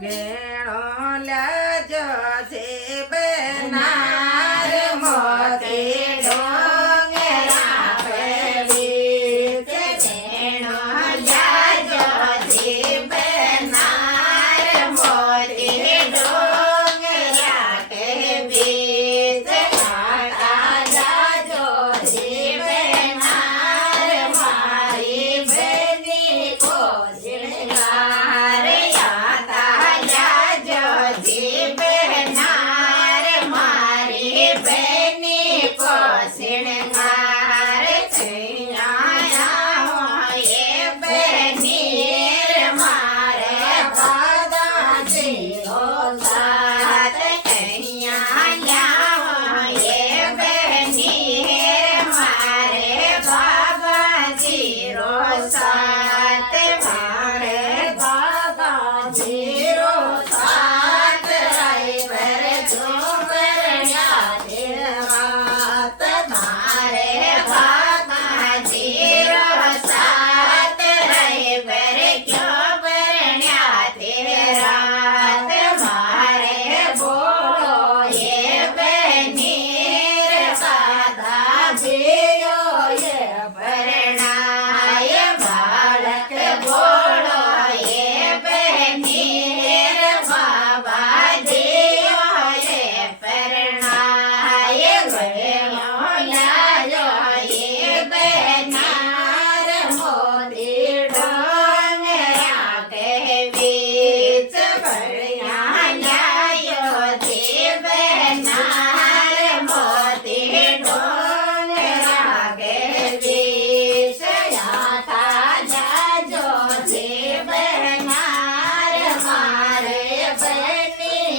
વેણો લાજો છે બનાર મોતી ડોંગરા પડી વેણો લાજો છે બનાર મોતી ડોંગરા પડી કાકા લાજો છે બનાર મારી બેની કોશિણગાર યાતા લાજો છે બનાર મારી બેની કોશિણગાર છૈયા હોય બેની મારે દાદાજી ઓ સાથ કૈયા હોય બેની મારે બાબાજી રો સાથ મારે દાદાજી રો સાથ રાયવર જોબરણ્યા દેવાત મારે બાબાજી રો સાથ રાયવર જોબરણ્યા દેરાત મારે બોલો એ બેની સાદા જીયો એ પરણાય બાળક બોલો એ બેની બાબા જીયો એ પરણાય ગયો લાયો એ બેનાર મોતી ડોંગરા કહેવી ચબળિયા લાયો છે બેનાર મોતી ડોંગરા કહેવી સયાતા જાજો છે બેનાર મારે બેની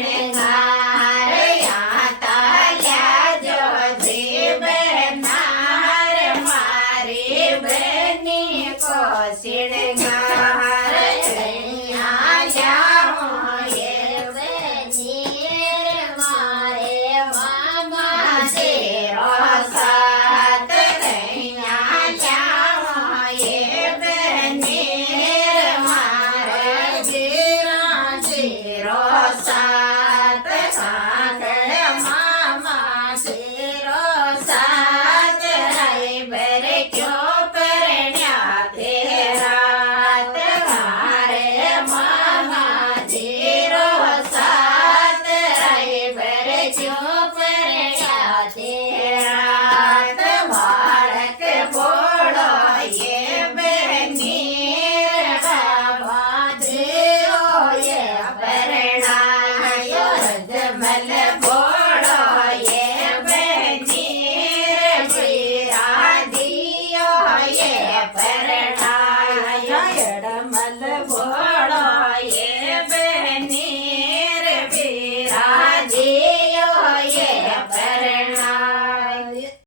કોશિણગાર યાતા લાજો છે બેનાર મારી બેની કોશિણ